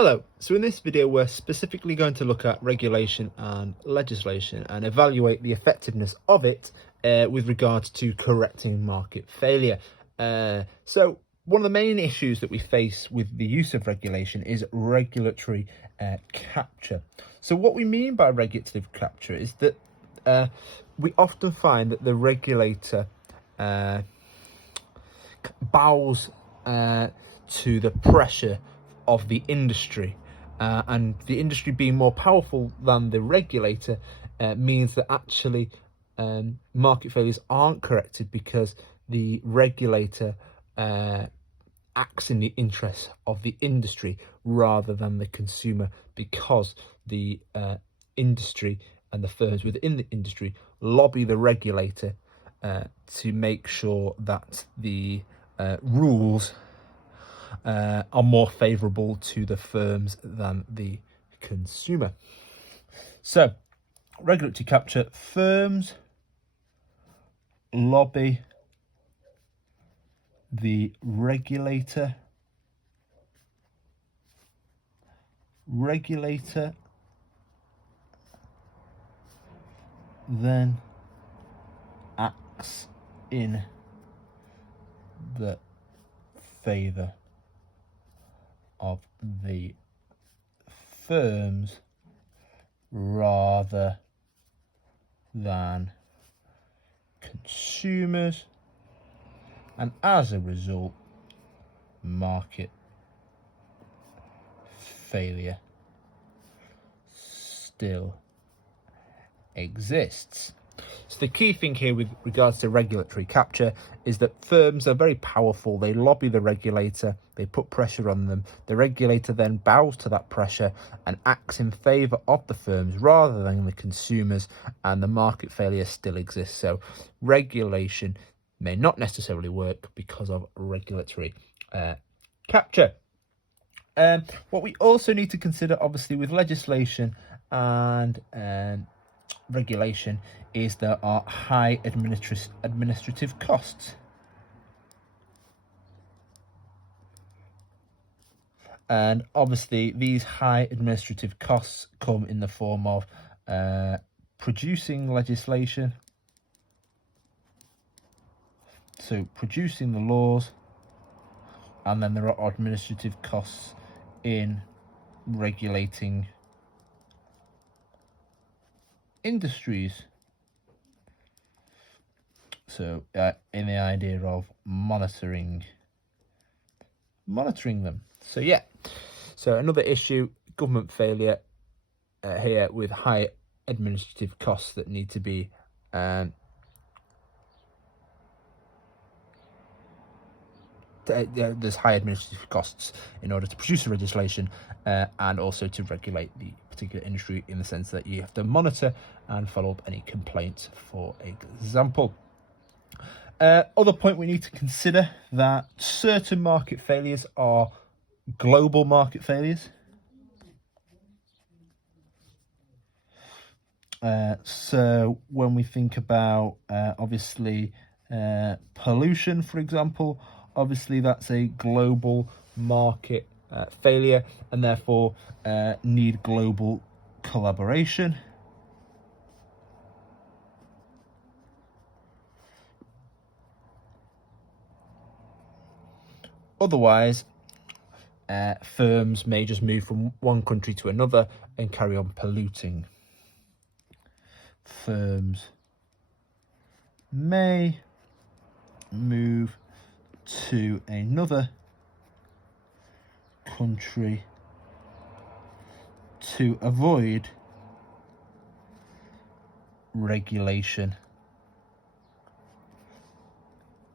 Hello, so in this video we're specifically going to look at regulation and legislation and evaluate the effectiveness of it with regards to correcting market failure. So one of the main issues that we face with the use of regulation is regulatory capture. So what we mean by regulative capture is that we often find that the regulator bows to the pressure of the industry, and the industry being more powerful than the regulator means that actually market failures aren't corrected because the regulator acts in the interests of the industry rather than the consumer, because the industry and the firms within the industry lobby the regulator to make sure that the rules are more favourable to the firms than the consumer. So, regulatory capture: firms lobby the regulator. Regulator then acts in the favour of the firms rather than consumers, and as a result, market failure still exists. So the key thing here with regards to regulatory capture is that firms are very powerful. They lobby the regulator, they put pressure on them. The regulator then bows to that pressure and acts in favour of the firms rather than the consumers, and the market failure still exists. So regulation may not necessarily work because of regulatory capture. What we also need to consider, obviously, with legislation and regulation is there are high administrative costs. And obviously these high administrative costs come in the form of producing legislation, so producing the laws, and then there are administrative costs in regulating industries. So in the idea of monitoring them. So yeah, so another issue, government failure here, with high administrative costs that need to be there's high administrative costs in order to produce a legislation and also to regulate the particular industry, in the sense that you have to monitor and follow up any complaints, for example. Other point we need to consider, that certain market failures are global market failures. So when we think about obviously pollution, for example, obviously that's a global market failure, and therefore need global collaboration. Otherwise, firms may just move from one country to another and carry on polluting. Firms may move to another country to avoid regulation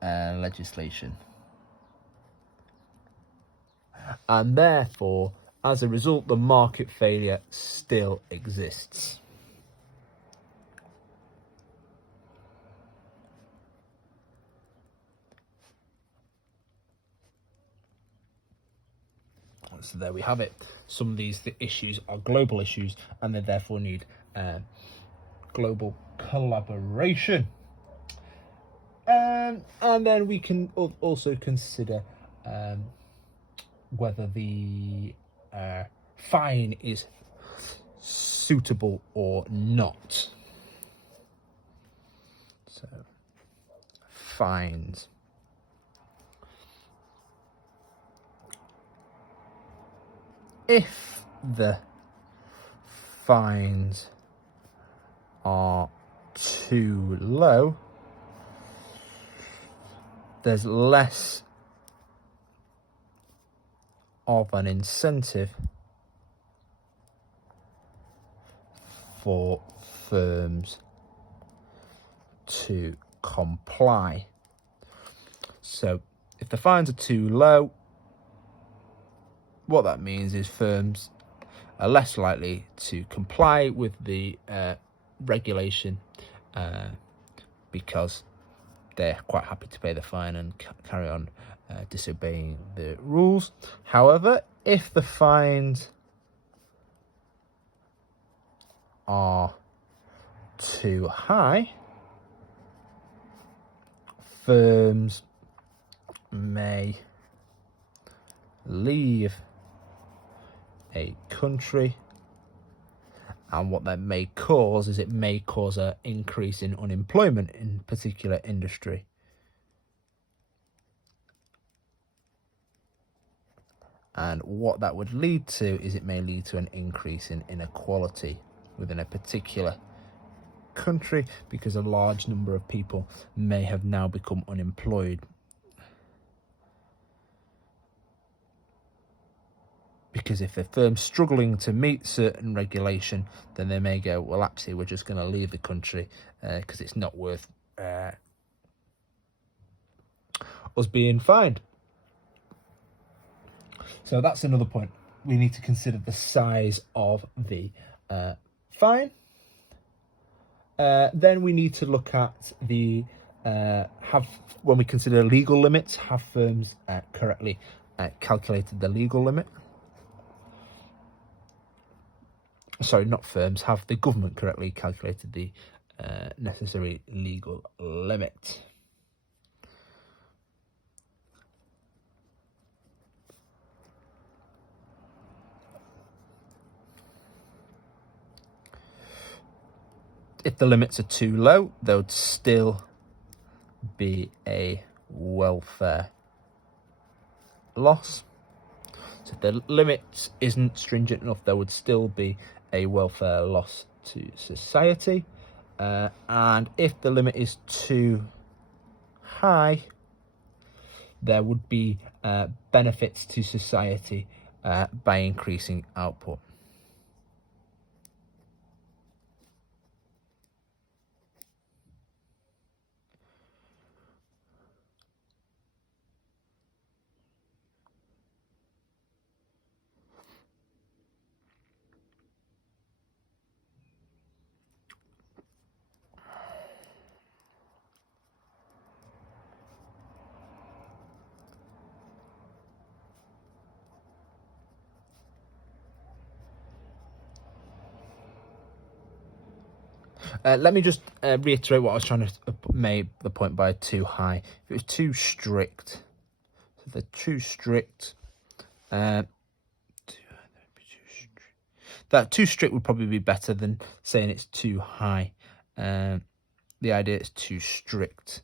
and legislation, and therefore, as a result, the market failure still exists. So there we have it. Some of these issues are global issues, and they therefore need global collaboration. And then we can also consider whether the fine is suitable or not. So, fines. If the fines are too low, there's less of an incentive for firms to comply. So if the fines are too low, what that means is firms are less likely to comply with the regulation because they're quite happy to pay the fine and carry on disobeying the rules. However, if the fines are too high, firms may leave a country, and what that may cause is it may cause an increase in unemployment in particular industry. And what that would lead to is it may lead to an increase in inequality within a particular country, because a large number of people may have now become unemployed. Because if the firm's struggling to meet certain regulation, then they may go, well, actually, we're just going to leave the country because it's not worth us being fined. So that's another point. We need to consider the size of the fine. Then we need to look at the when we consider legal limits, have firms correctly calculated the legal limit? Sorry, not firms, have the government correctly calculated the necessary legal limit? If the limits are too low, there would still be a welfare loss. So if the limit isn't stringent enough, there would still be a welfare loss to society. And if the limit is too high, there would be benefits to society by increasing output. Let me just reiterate what I was trying to make the point by too high. If it was too strict, so if they're too strict, that too strict would probably be better than saying it's too high. The idea is too strict,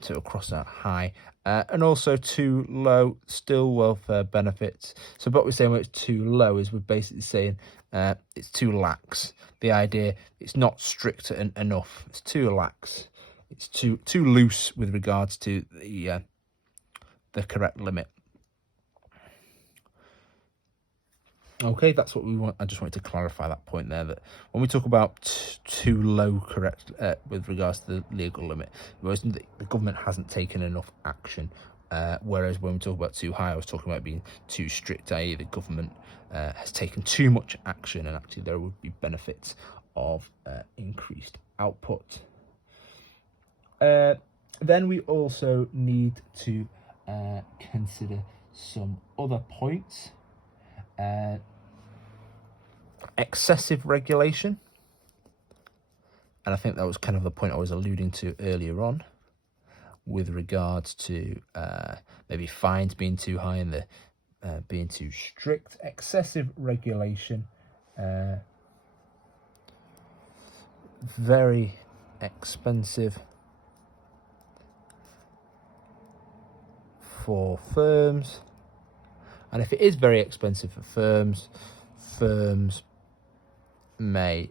so across that high. And also too low, still welfare benefits. So what we're saying when it's too low is we're basically saying it's too lax. The idea, it's not strict enough. It's too lax. It's too loose with regards to the correct limit. Okay, that's what we want. I just wanted to clarify that point there, that when we talk about too low correct with regards to the legal limit, the government hasn't taken enough action. Whereas when we talk about too high, I was talking about being too strict, i.e. the government has taken too much action, and actually there would be benefits of increased output. Then we also need to consider some other points. Excessive regulation, and I think that was kind of the point I was alluding to earlier on with regards to maybe fines being too high and the being too strict, excessive regulation, very expensive for firms, and if it is very expensive for firms, firms may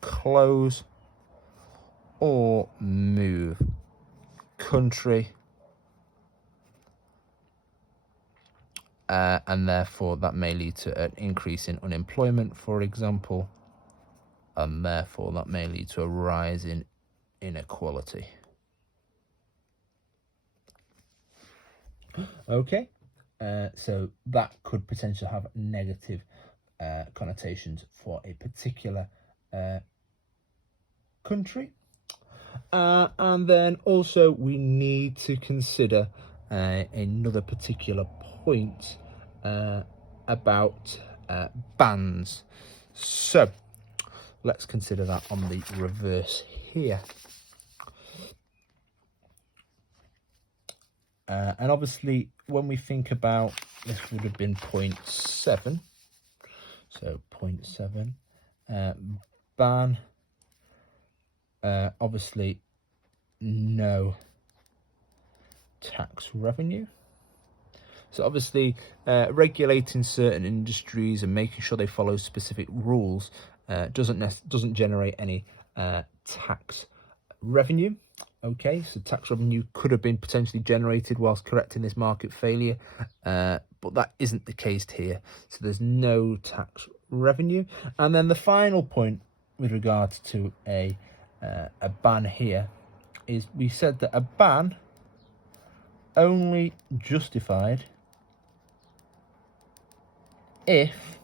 close or move country, and therefore that may lead to an increase in unemployment, for example, and therefore that may lead to a rise in inequality. Okay, so that could potentially have negative connotations for a particular country. And then also we need to consider another particular point about bans. So let's consider that on the reverse here. And obviously when we think about, this would have been point 7. So point 7, ban, obviously no tax revenue. So obviously regulating certain industries and making sure they follow specific rules doesn't generate any tax revenue. Okay, so tax revenue could have been potentially generated whilst correcting this market failure, but that isn't the case here. So there's no tax revenue. And then the final point with regards to a ban here is we said that a ban only justified if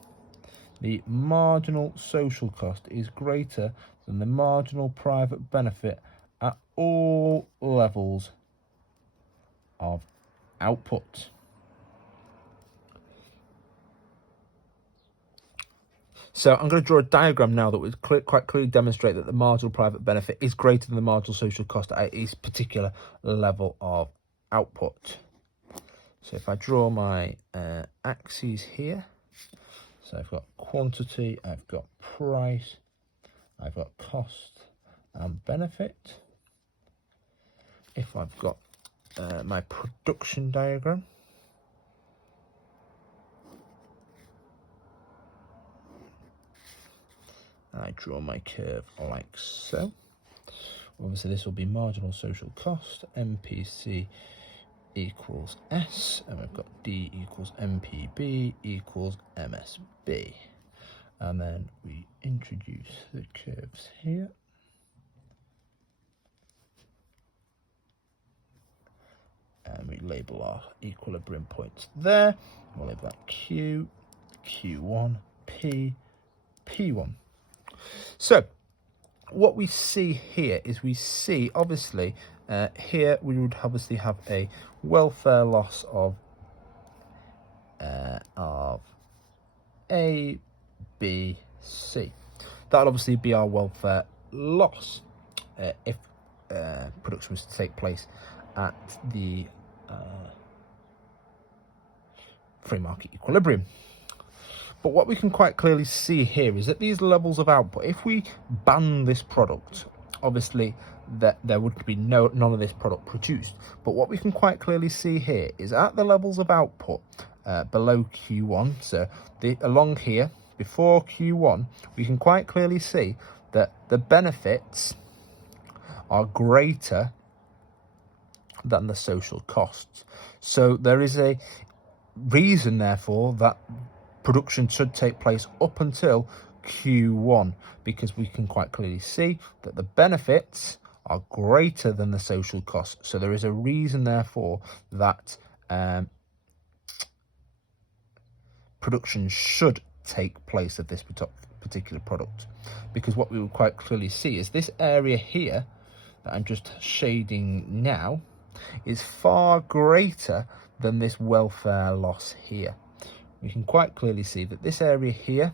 the marginal social cost is greater than the marginal private benefit at all levels of output. So I'm going to draw a diagram now that would quite clearly demonstrate that the marginal private benefit is greater than the marginal social cost at a particular level of output. So if I draw my axes here, so I've got quantity, I've got price, I've got cost and benefit. If I've got my production diagram, I draw my curve like so. Obviously this will be marginal social cost, MPC equals S, and we've got D equals MPB equals MSB. And then we introduce the curves here. And we label our equilibrium points there. We'll label that Q, Q1, P, P1. So what we see here is we see obviously here we would obviously have a welfare loss of A, B, C. That'll obviously be our welfare loss if production was to take place at the free market equilibrium. But what we can quite clearly see here is that these levels of output, if we ban this product, obviously that there would be none of this product produced. But what we can quite clearly see here is at the levels of output below Q1, so along here before Q1, we can quite clearly see that the benefits are greater than the social costs. So there is a reason, therefore, that production should take place up until Q1, because we can quite clearly see that the benefits are greater than the social costs. So there is a reason, therefore, that production should take place of this particular product, because what we will quite clearly see is this area here that I'm just shading now is far greater than this welfare loss here. We can quite clearly see that this area here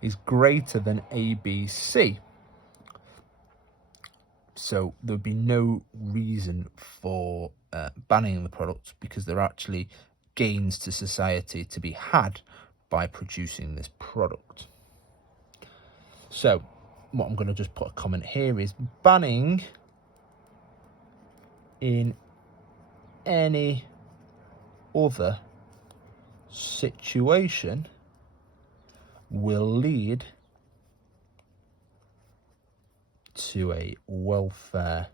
is greater than ABC. So there would be no reason for banning the products, because they're actually gains to society to be had by producing this product. So what I'm going to just put a comment here is banning in any other situation will lead to a welfare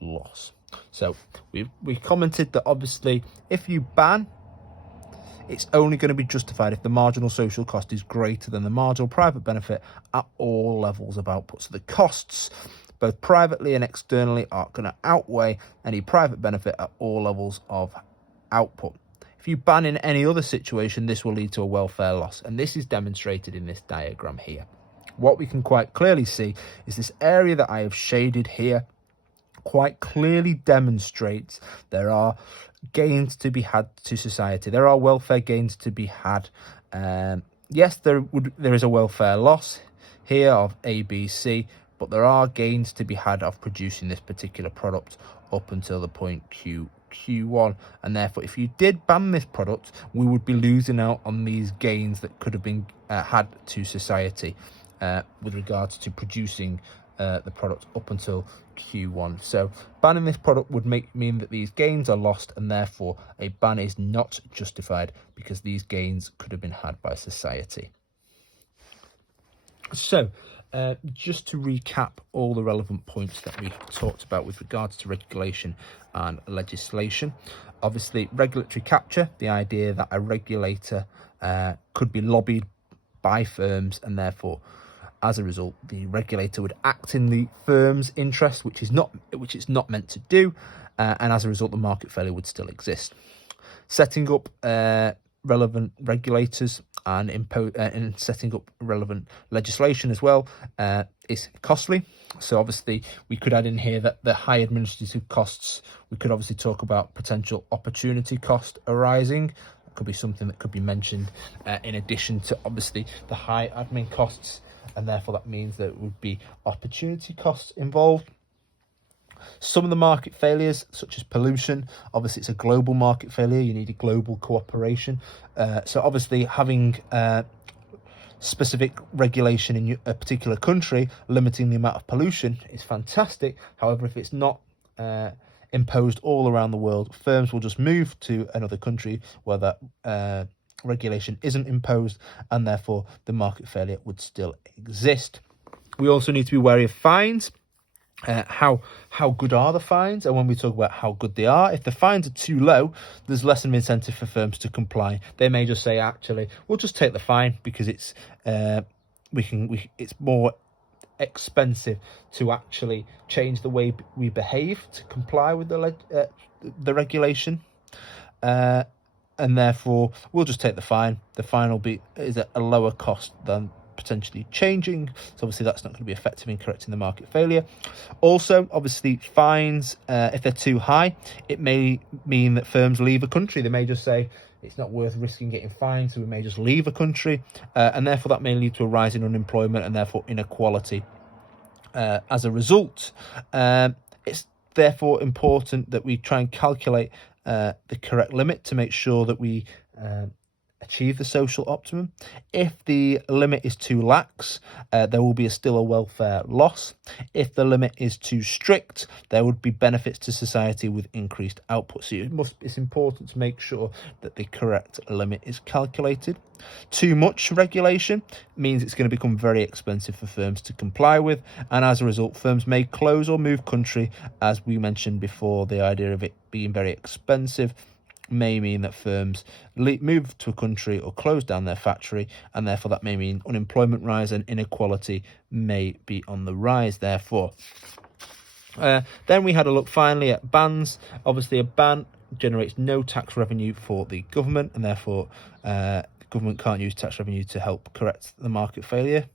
loss. So we commented that obviously if you ban, it's only going to be justified if the marginal social cost is greater than the marginal private benefit at all levels of output. So the costs, both privately and externally, are going to outweigh any private benefit at all levels of output. If you ban in any other situation, this will lead to a welfare loss. And this is demonstrated in this diagram here. What we can quite clearly see is this area that I have shaded here quite clearly demonstrates there are gains to be had to society. There are welfare gains to be had. Yes, there is a welfare loss here of A, B, C, but there are gains to be had of producing this particular product up until the point Q1, and therefore if you did ban this product, we would be losing out on these gains that could have been had to society with regards to producing the product up until Q1. So banning this product would mean that these gains are lost, and therefore a ban is not justified because these gains could have been had by society. So just to recap all the relevant points that we talked about with regards to regulation and legislation. Obviously, regulatory capture, the idea that a regulator could be lobbied by firms, and therefore as a result the regulator would act in the firm's interest, which it's not meant to do, and as a result the market failure would still exist. Setting up relevant regulators and setting up relevant legislation as well is costly. So obviously we could add in here that the high administrative costs, we could obviously talk about potential opportunity cost arising. That could be something that could be mentioned in addition to obviously the high admin costs, and therefore that means that it would be opportunity costs involved. Some of the market failures, such as pollution, obviously it's a global market failure, you need a global cooperation. So obviously having specific regulation in a particular country limiting the amount of pollution is fantastic. However, if it's not imposed all around the world, firms will just move to another country where that regulation isn't imposed, and therefore the market failure would still exist. We also need to be wary of fines. How good are the fines? And when we talk about how good they are, if the fines are too low, there's less of an incentive for firms to comply. They may just say, actually, we'll just take the fine because it's it's more expensive to actually change the way we behave to comply with the regulation, and therefore we'll just take the fine. The fine is at a lower cost than potentially changing, so obviously that's not going to be effective in correcting the market failure. Also, obviously fines, if they're too high, it may mean that firms leave a country. They may just say it's not worth risking getting fined, so we may just leave a country, and therefore that may lead to a rise in unemployment and therefore inequality. As a result, it's therefore important that we try and calculate the correct limit to make sure that we achieve the social optimum. If the limit is too lax, there will be still a welfare loss. If the limit is too strict, there would be benefits to society with increased output. So it's important to make sure that the correct limit is calculated. Too much regulation means it's going to become very expensive for firms to comply with, and as a result firms may close or move country. As we mentioned before, the idea of it being very expensive may mean that firms move to a country or close down their factory, and therefore that may mean unemployment rise and inequality may be on the rise therefore. Then we had a look finally at bans. Obviously a ban generates no tax revenue for the government, and therefore the government can't use tax revenue to help correct the market failure.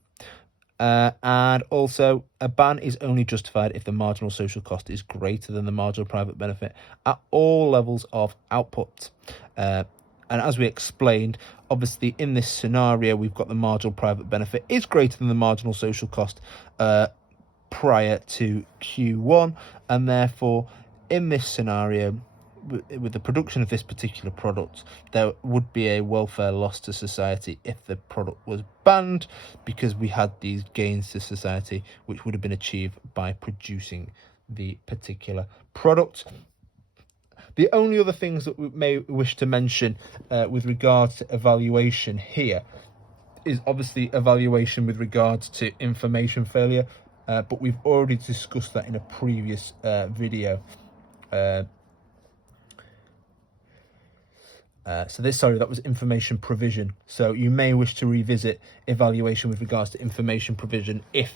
And also a ban is only justified if the marginal social cost is greater than the marginal private benefit at all levels of output. And as we explained, obviously in this scenario we've got the marginal private benefit is greater than the marginal social cost prior to Q1, and therefore in this scenario with the production of this particular product, there would be a welfare loss to society if the product was banned, because we had these gains to society which would have been achieved by producing the particular product. The only other things that we may wish to mention with regards to evaluation here is obviously evaluation with regards to information failure, but we've already discussed that in a previous video. That was information provision. So you may wish to revisit evaluation with regards to information provision if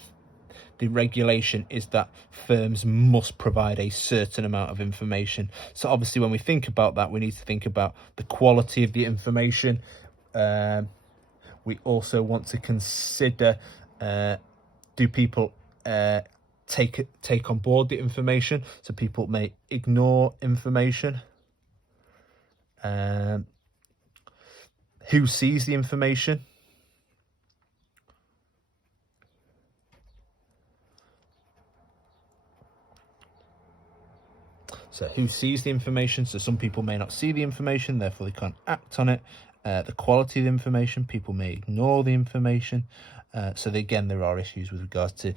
the regulation is that firms must provide a certain amount of information. So obviously when we think about that, we need to think about the quality of the information. We also want to consider, do people take on board the information? So people may ignore information. Who sees the information? So who sees the information? So some people may not see the information, therefore they can't act on it. The quality of the information, people may ignore the information. Again, there are issues with regards to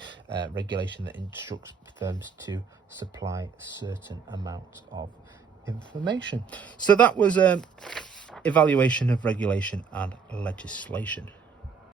regulation that instructs firms to supply certain amounts of information. So that was evaluation of regulation and legislation.